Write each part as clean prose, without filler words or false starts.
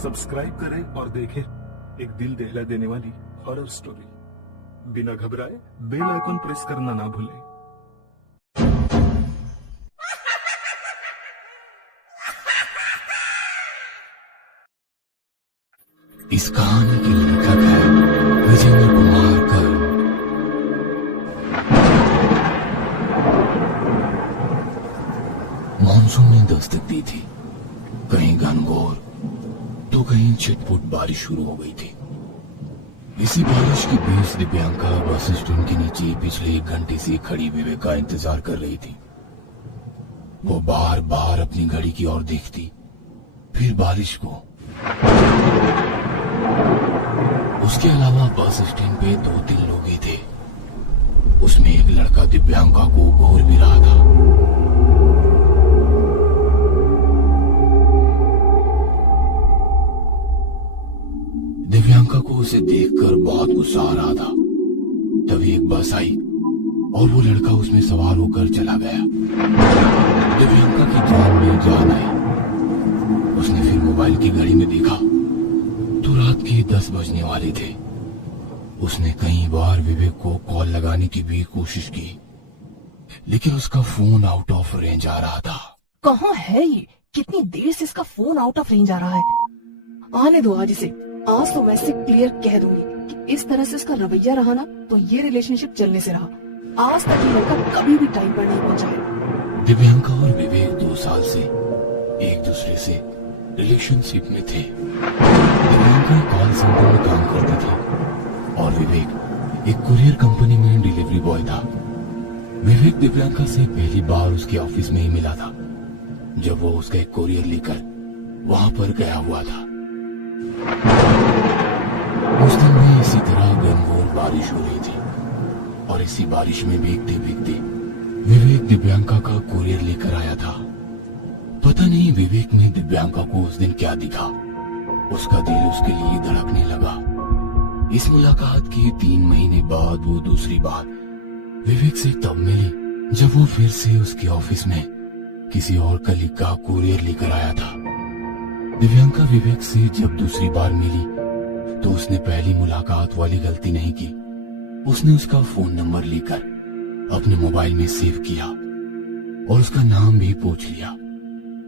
Subscribe करें और देखें एक दिल दहला देने वाली हॉरर स्टोरी। बिना घबराए बेल आइकन प्रेस करना ना भूलें। इस कहानी के लेखक है विजेंद्र कुमार कर। मानसून ने दस्तक दी थी। कहीं घनघोर तो कहीं छिटपुट बारिश शुरू हो गई थी। इसी बारिश के बीच दिव्यांका बस स्टैंड के नीचे पिछले 1 घंटे से खड़ी विवेक का इंतजार कर रही थी। वो बार बार अपनी घड़ी की ओर देखती, फिर बारिश को। उसके अलावा बस स्टैंड पे 2-3 लोग ही थे। उसमें एक लड़का दिव्यांका को घूर भी रहा था। दिव्यांका को उसे देखकर बहुत गुस्सा आ रहा था। तभी एक बस आई और वो लड़का उसमें सवार होकर चला गया। दिव्यांका की जान में जान आई। उसने फिर मोबाइल की घड़ी में देखा तो रात के 10 बजने वाले थे। उसने कई बार विवेक को कॉल लगाने की भी कोशिश की, लेकिन उसका फोन आउट ऑफ रेंज आ रहा था। कहाँ है ये? कितनी देर से इसका फोन आउट ऑफ रेंज आ रहा है। आने दो आज इसे। आज तो वैसे क्लियर कह दूंगी कि इस तरह से इसका रवैया रहा ना तो ये रिलेशनशिप चलने से रहा। आज तक ये लड़का कभी भी टाइम पर नहीं पहुंचा है। दिव्यांका और विवेक 2 साल से एक दूसरे से रिलेशनशिप में थे। दिव्यांका कॉल सेंटर में काम करती थी और विवेक एक कुरियर कंपनी में डिलीवरी बॉय था। विवेक दिव्यांका से पहली बार उसके ऑफिस में ही मिला था, जब वो उसका एक कुरियर लेकर वहां पर गया हुआ था। उस दिन भी इसी तरह घनघोर बारिश हो रही थी और इसी बारिश में भीगते भीगते विवेक दिव्यांका का कुरियर लेकर आया था। पता नहीं विवेक में दिव्यांका को उस दिन क्या दिखा, उसका दिल उसके लिए धड़कने लगा। इस मुलाकात के 3 महीने बाद वो दूसरी बार विवेक से तब मिली जब वो फिर से उसके ऑफिस में किसी और कलीग का कुरियर लेकर आया था। दिव्यांका विवेक से जब दूसरी बार मिली तो उसने पहली मुलाकात वाली गलती नहीं की। उसने उसका फोन नंबर लेकर अपने मोबाइल में सेव किया और उसका नाम भी पूछ लिया।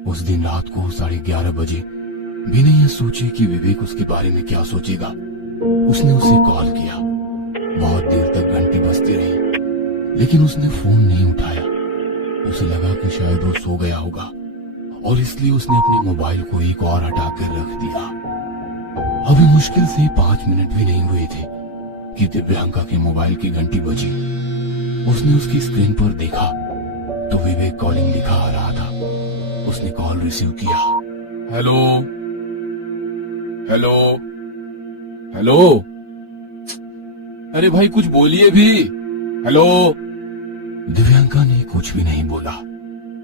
उस दिन रात को 11:30 बजे बिना यह सोचे कि विवेक उसके बारे में क्या सोचेगा, उसने उसे कॉल किया। बहुत देर तक घंटी बजती रही, लेकिन उसने फोन नहीं उठाया। उसे लगा कि शायद वो सो गया होगा और इसलिए उसने अपने मोबाइल को एक और हटाकर रख दिया। अभी मुश्किल से 5 मिनट भी नहीं हुए थे कि दिव्यांका के मोबाइल की घंटी बजी। उसने उसकी स्क्रीन पर देखा तो विवेक कॉलिंग लिखा आ रहा था। उसने कॉल रिसीव किया। हेलो हेलो हेलो, अरे भाई कुछ बोलिए भी। हेलो। दिव्यांका ने कुछ भी नहीं बोला,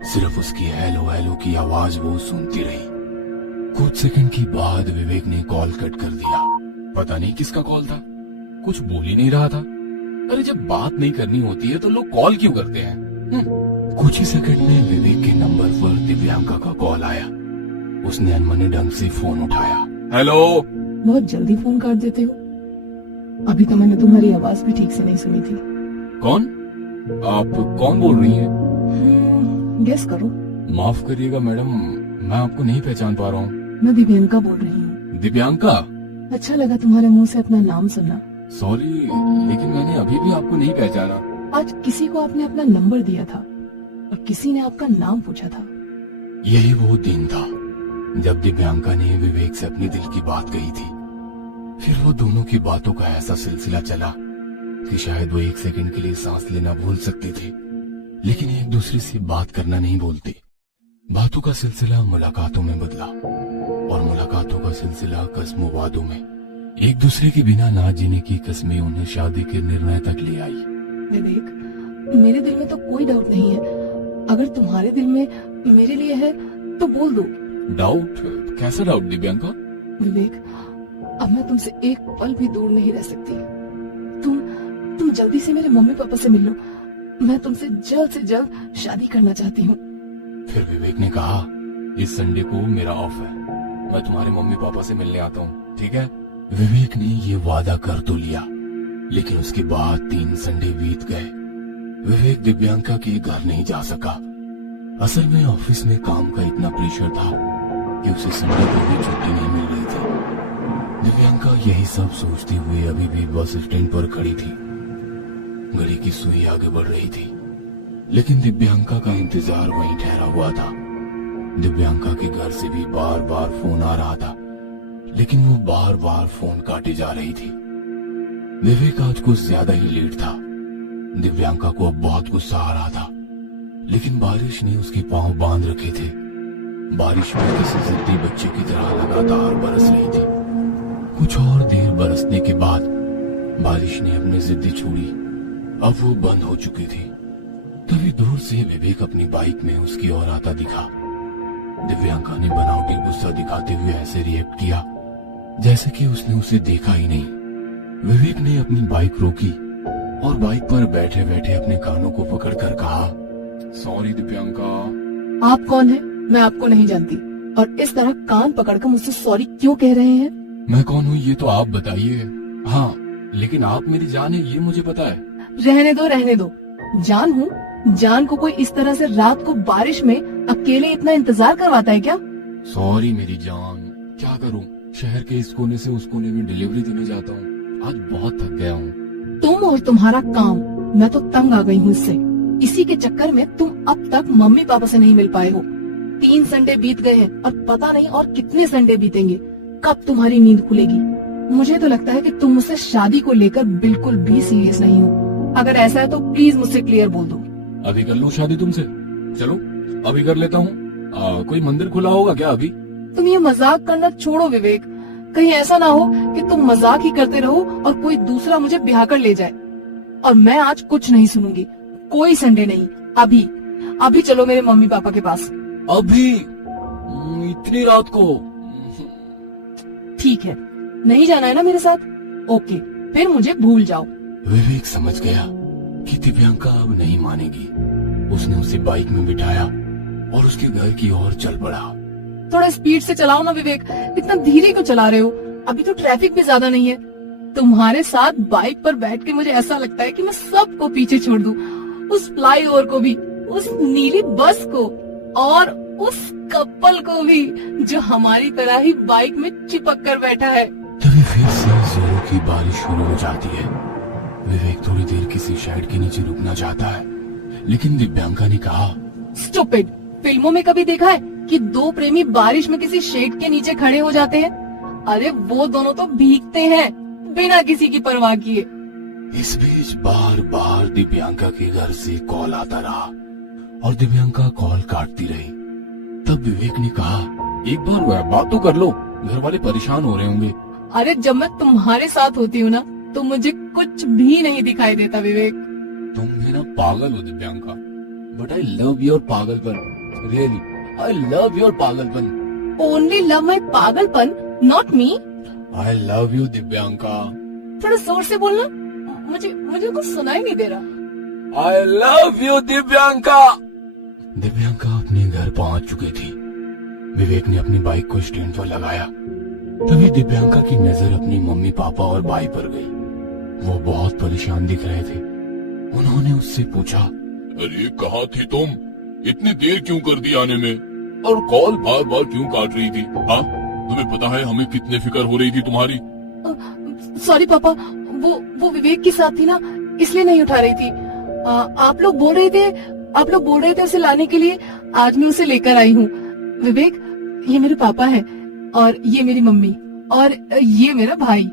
सिर्फ उसकी हेलो हेलो की आवाज वो सुनती रही। कुछ सेकंड के बाद विवेक ने कॉल कट कर दिया। पता नहीं किसका कॉल था, कुछ बोल ही नहीं रहा था। अरे जब बात नहीं करनी होती है तो लोग कॉल क्यों करते हैं? कुछ ही सेकंड में विवेक के नंबर पर दिव्यांका का कॉल आया। उसने अनमने ढंग से फोन उठाया। हेलो। बहुत जल्दी फोन काट देते हो। अभी तो मैंने तुम्हारी आवाज भी ठीक से नहीं सुनी थी। कौन? आप कौन बोल रही हैं? गेस करो। माफ करिएगा मैडम, मैं आपको नहीं पहचान पा रहा हूँ। मैं दिव्यांका बोल रही हूँ। दिव्यांका? अच्छा लगा तुम्हारे मुंह से अपना नाम सुनना। सॉरी, लेकिन मैंने अभी भी आपको नहीं पहचाना। आज किसी को आपने अपना नंबर दिया था और किसी ने आपका नाम पूछा था। यही वो दिन था जब दिव्यांका ने विवेक से अपने दिल की बात कही थी। फिर वो दोनों की बातों का ऐसा सिलसिला चला कि शायद वो 1 सेकंड के लिए सांस लेना भूल सकते थे, लेकिन एक दूसरे से बात करना नहीं बोलते। बातों का सिलसिला मुलाकातों में बदला और मुलाकातों का सिलसिला कस्मों वादों में। एक दूसरे के बिना ना जीने की कस्में उन्हें शादी के निर्णय तक ले आई। विवेक, मेरे दिल में तो कोई डाउट नहीं है। अगर तुम्हारे दिल में मेरे लिए है तो बोल दो। डाउट? कैसा डाउट दिव्यांका? विवेक, अब मैं तुमसे एक पल भी दूर नहीं रह सकती। तुम जल्दी से मेरे मम्मी पापा से मिल लो। मैं तुमसे जल्द से जल्द शादी करना चाहती हूँ। फिर विवेक ने कहा, इस संडे को मेरा ऑफ है, मैं तुम्हारे मम्मी पापा से मिलने आता हूँ, ठीक है? विवेक ने ये वादा कर तो लिया, लेकिन उसके बाद 3 संडे बीत गए। विवेक दिव्यांका के घर नहीं जा सका। असल में ऑफिस में काम का इतना प्रेशर था कि उसे संडे को भी छुट्टी नहीं मिल रही थी। दिव्यांका यही सब सोचते हुए अभी भी बस स्टैंड पर खड़ी थी। घड़ी की सुई आगे बढ़ रही थी, लेकिन दिव्यांका का इंतजार वहीं ठहरा हुआ था। दिव्यांका के घर से भी बार बार फोन आ रहा था, लेकिन वो बार बार फोन काटे जा रही थी। विवेक आज कुछ ज्यादा ही लेट था। दिव्यांका को अब बहुत गुस्सा आ रहा था, लेकिन बारिश ने उसके पांव बांध रखे थे। बारिश में किसी जिद्दी बच्चे की तरह लगातार बरस रही थी। कुछ और देर बरसने के बाद बारिश ने अपनी जिद्दी छोड़ी। अब वो बंद हो चुकी थी। तभी दूर से विवेक अपनी बाइक में उसकी ओर आता दिखा। दिव्यांका ने बनावटी गुस्सा दिखाते हुए ऐसे रिएक्ट किया जैसे कि उसने उसे देखा ही नहीं। विवेक ने अपनी बाइक रोकी और बाइक पर बैठे बैठे अपने कानों को पकड़कर कहा, सॉरी दिव्यांका। आप कौन है? मैं आपको नहीं जानती, और इस तरह कान पकड़कर मुझसे सॉरी क्यों कह रहे हैं? मैं कौन हूँ ये तो आप बताइए। हाँ, लेकिन आप मेरी जान है ये मुझे पता है। रहने दो, रहने दो। जान हूँ? जान को कोई इस तरह से रात को बारिश में अकेले इतना इंतजार करवाता है क्या? सॉरी मेरी जान, क्या करूँ, शहर के इस कोने से उस कोने में डिलीवरी देने जाता हूँ। आज बहुत थक गया हूँ। तुम और तुम्हारा काम, मैं तो तंग आ गई हूँ इससे। इसी के चक्कर में तुम अब तक मम्मी पापा से नहीं मिल पाए हो। 3 संडे बीत गए हैं और पता नहीं और कितने संडे बीतेंगे। कब तुम्हारी नींद खुलेगी? मुझे तो लगता है कि तुम मुझसे शादी को लेकर बिल्कुल भी सीरियस नहीं हो। अगर ऐसा है तो प्लीज मुझसे क्लियर बोल दो। अभी कर लूँ शादी तुमसे? चलो अभी कर लेता हूँ। कोई मंदिर खुला होगा क्या अभी? तुम ये मजाक करना छोड़ो विवेक। कहीं ऐसा ना हो कि तुम मजाक ही करते रहो और कोई दूसरा मुझे ब्याह कर ले जाए। और मैं आज कुछ नहीं सुनूंगी। कोई संडे नहीं। अभी अभी चलो मेरे मम्मी पापा के पास। अभी? इतनी रात को? ठीक है, नहीं जाना है ना मेरे साथ? ओके, फिर मुझे भूल जाओ। विवेक समझ गया कि दिव्यांका अब नहीं मानेगी। उसने उसे बाइक में बिठाया और उसके घर की ओर चल पड़ा। थोड़ा स्पीड से चलाओ ना विवेक, इतना धीरे क्यों चला रहे हो? अभी तो ट्रैफिक भी ज्यादा नहीं है। तुम्हारे साथ बाइक पर बैठ के मुझे ऐसा लगता है कि मैं सबको पीछे छोड़ दूं। उस फ्लाईओवर को भी, उस नीली बस को और उस कपल को भी जो हमारी तरह ही बाइक में चिपक कर बैठा है। तभी फिर से जोरों की बारिश शुरू हो जाती है। विवेक थोड़ी देर किसी शेड के नीचे रुकना चाहता है, लेकिन दिव्यांका ने कहा, स्टूपिड, फिल्मों में कभी देखा है कि 2 प्रेमी बारिश में किसी शेड के नीचे खड़े हो जाते हैं? अरे वो दोनों तो भीगते हैं बिना किसी की परवाह किए। इस बीच बार बार दिव्यांका के घर से कॉल आता रहा और दिव्यांका कॉल काटती रही। तब विवेक ने कहा, एक बार बात तो कर लो, घर वाले परेशान हो रहे होंगे। अरे जब मैं तुम्हारे साथ होती हूँ ना तो मुझे कुछ भी नहीं दिखाई देता विवेक। तुम भी ना पागल हो Divyanka, but I love your पागलपन। रियली आई लव योर पागलपन। ओनली लव माई पागलपन, not me. I love you Divyanka. थोड़ा जोर से बोलना, मुझे कुछ सुनाई नहीं दे रहा। I love you Divyanka. Divyanka अपने घर पहुंच चुकी थी। विवेक ने अपनी बाइक को स्टैंड पर लगाया। तभी दिव्यांका की नजर अपनी मम्मी पापा और भाई पर गई। वो बहुत परेशान दिख रहे थे। उन्होंने उससे पूछा, अरे कहाँ थी तुम? इतनी देर क्यों कर दी आने में? और कॉल बार बार क्यों काट रही थी? हाँ, तुम्हें पता है हमें कितने फिक्र हो रही थी तुम्हारी। सॉरी पापा, वो विवेक के साथ थी ना, इसलिए नहीं उठा रही थी। आप लोग बोल रहे थे उसे लाने के लिए। आज मैं उसे लेकर आई हूँ। विवेक, ये मेरे पापा हैं और ये मेरी मम्मी और ये मेरा भाई।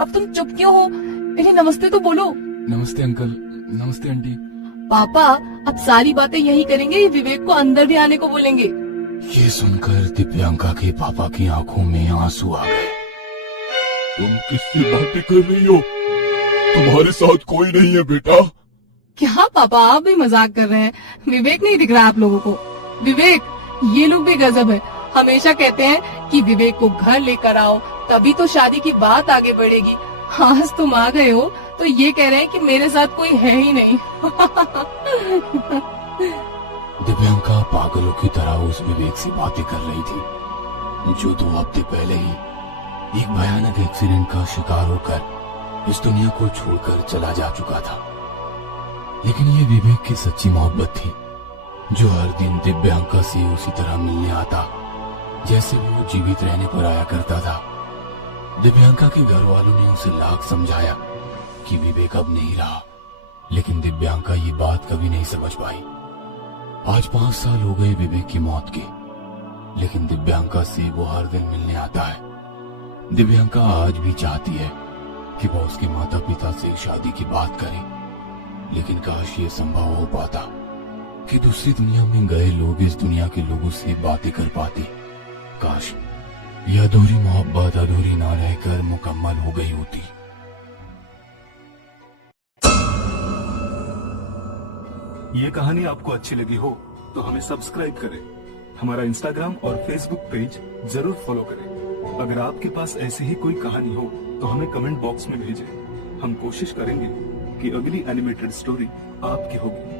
अब तुम चुप क्यों हो? इन्हें नमस्ते तो बोलो। नमस्ते अंकल, नमस्ते आंटी। पापा अब सारी बातें यही करेंगे, ये विवेक को अंदर भी आने को बोलेंगे। ये सुनकर दिव्यांका के पापा की आंखों में आंसू आ गए। तुम किससे बातें कर रही हो? तुम्हारे साथ कोई नहीं है बेटा। क्या पापा, आप भी मजाक कर रहे हैं? विवेक नहीं दिख रहा आप लोगों को? विवेक, ये लोग भी गजब है। हमेशा कहते हैं कि विवेक को घर लेकर आओ, तभी तो शादी की बात आगे बढ़ेगी। आज तुम आ गए हो तो ये कह रहे हैं कि मेरे साथ कोई है ही नहीं। दिव्यांका पागलों की तरह उस विवेक से बातें कर रही थी। जो 2 हफ्ते पहले ही एक भयानक एक्सीडेंट का शिकार होकर इस दुनिया को छोड़कर चला जा चुका था। लेकिन ये विवेक की सच्ची मोहब्बत थी, जो हर दिन दिव्यांका से उसी तरह मिलने आता जैसे वो जीवित रहने पर आया करता था। दिव्यांका के घर वालों ने उसे लाख समझाया कि विवेक अब नहीं रहा, लेकिन दिव्यांका ये बात कभी नहीं समझ पाई। आज 5 साल हो गए विवेक की मौत के, लेकिन दिव्यांका से वो हर दिन मिलने आता है। दिव्यांका आज भी चाहती है कि वो उसके माता पिता से शादी की बात करे, लेकिन काश ये संभव हो पाता कि दूसरी दुनिया में गए लोग इस दुनिया के लोगों से बातें कर पाते। काश यह अधूरी मोहब्बत अधूरी ना रहकर मुकम्मल हो गई होती। ये कहानी आपको अच्छी लगी हो तो हमें सब्सक्राइब करें, हमारा इंस्टाग्राम और फेसबुक पेज जरूर फॉलो करें। अगर आपके पास ऐसी ही कोई कहानी हो तो हमें कमेंट बॉक्स में भेजें। हम कोशिश करेंगे कि अगली एनिमेटेड स्टोरी आपकी होगी।